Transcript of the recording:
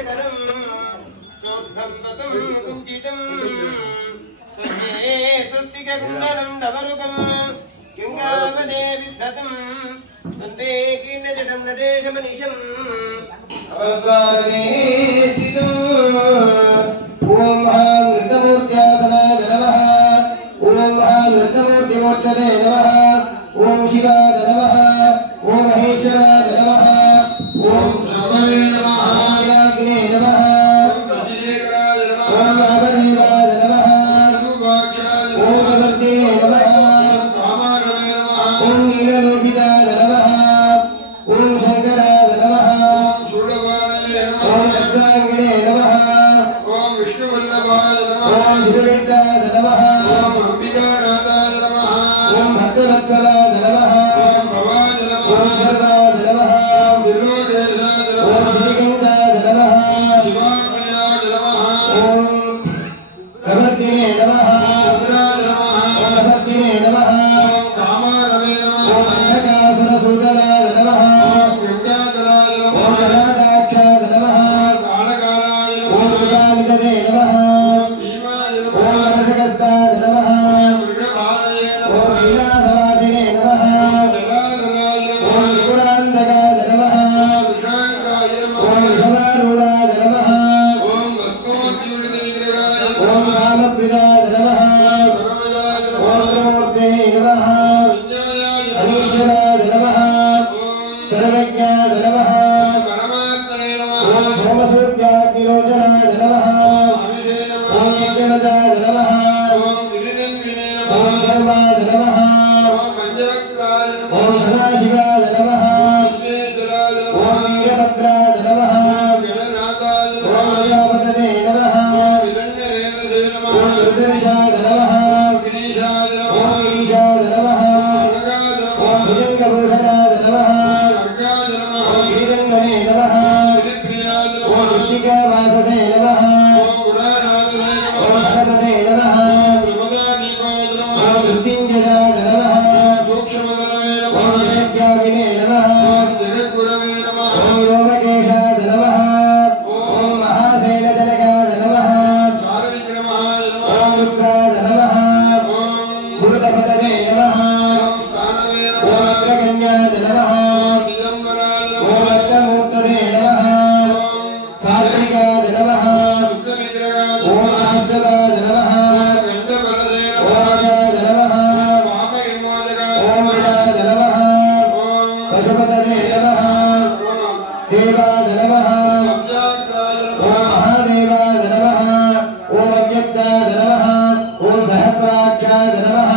पंचकरं चोद्धं पतं कुञ्चितं स्वस्ये स्वस्तिककुण्डलं सवरुकं गङ्गावदे बिभ्रतं वन्दे कीर्णजटं नटेशमनिशम् अवस्वादे स्थितम् ॐ महामृतमूर्त्यासनाय नमः ॐ महामृतमूर्तिमूर्तये नमः ॐ शिवाय नमः ॐ महेश्वराय नमः ॐ श्रवणे नमः विनायके नमः ॐ वशीकराय नमः ॐ महादेवाय नमः ॐ भगवते नमः कामागमे नमः ॐ नीललोहिताय नमः ॐ शंकराय नमः शूलवाणये नमः ॐ रत्नांगिने नमः ॐ विष्णुवल्लभाय नमः ॐ शिवविद्याय नमः ॐ अंबिकानाथाय नमः ॐ भक्तवत्सलाय नमः ॐ भवाय नमः ॐ सर्वाय नमः ॐ दिव्योदेशाय नमः ॐ श्रीगंगाय नमः शिवाप्रियाय नमः ॐ कमर्दिने नमः भद्राय नमः ॐ भद्रिने नमः ॐ कामारवे नमः ॐ अंधकासुरसूदनाय नमः ॐ गंगाधराय नमः ॐ गणाधाक्षाय नमः कालकालाय नमः ॐ दुर्गानिधये नमः भीमाय नमः ॐ वर्षकस्ताय नमः मृगभालये नमः ॐ लीलासवासिने नमः जलाधराय नमः ॐ त्रिपुरान्तकाय नमः विशांकाय नमः ॐ विषमारूढाय नमः ॐ भस्मोद्युक्तविग्रहाय ॐ रामप्रियाय नमः सर्वमयाय नमः ॐ मूर्ते नमः अनीश्वराय नमः सर्वज्ञाय नमः परमात्मने नमः ॐ सोमसूर्याग्निरोचनाय नमः ॐ यज्ञवताय नमः ॐ गिरिनन्दिने नमः ॐ सर्वाय नमः ॐ पंचवक्त्राय नमः ॐ सदाशिवाय नमः विश्वेश्वराय नमः ॐ वीरभद्राय नमः गणनाथाय नमः ॐ प्रजापतये नमः हिरण्यरेतसे नमः ॐ दुर्दर्शाय नमः गिरीशाय नमः ॐ गिरीशाय नमः ॐ भुजङ्गभूषणाय नमः खड्गाय नमः ॐ गिरिरङ्गणे नमः गिरिप्रियाय नमः ॐ मृत्तिकावाससे नमः ॐ गुणानाथसे नमः ॐ भगवते नमः प्रमदादीपाय नमः ॐ मृत्युञ्जयाय नमः सूक्ष्मधनवे नमः ॐ जगद्व्यापिने नमः जगद्गुरवे नमः ॐ योगकेशाय नमः ॐ महाशैलजनकाय नमः चारुविक्रमाय नमः ॐ रुद्राय नमः ॐ भूतपतये नमः ॐ स्थानवे नमः ॐ अग्रगण्याय नमः ॐ दिगम्बराय नमः ॐ भक्तमूर्तये नमः ॐ सात्विकाय नमः शुद्धविग्रहाय ॐ शाश्वताय नमः ॐ गण्डबलदे नमः ॐ अजाय नमः पापविमोचकाय ॐ विनाय नमः ॐ पशुपतये नमः देवाय नमः अव्याक्ताय नमः ॐ महादेवाय नमः ॐ अव्यक्ताय नमः ॐ सहस्राक्षाय नमः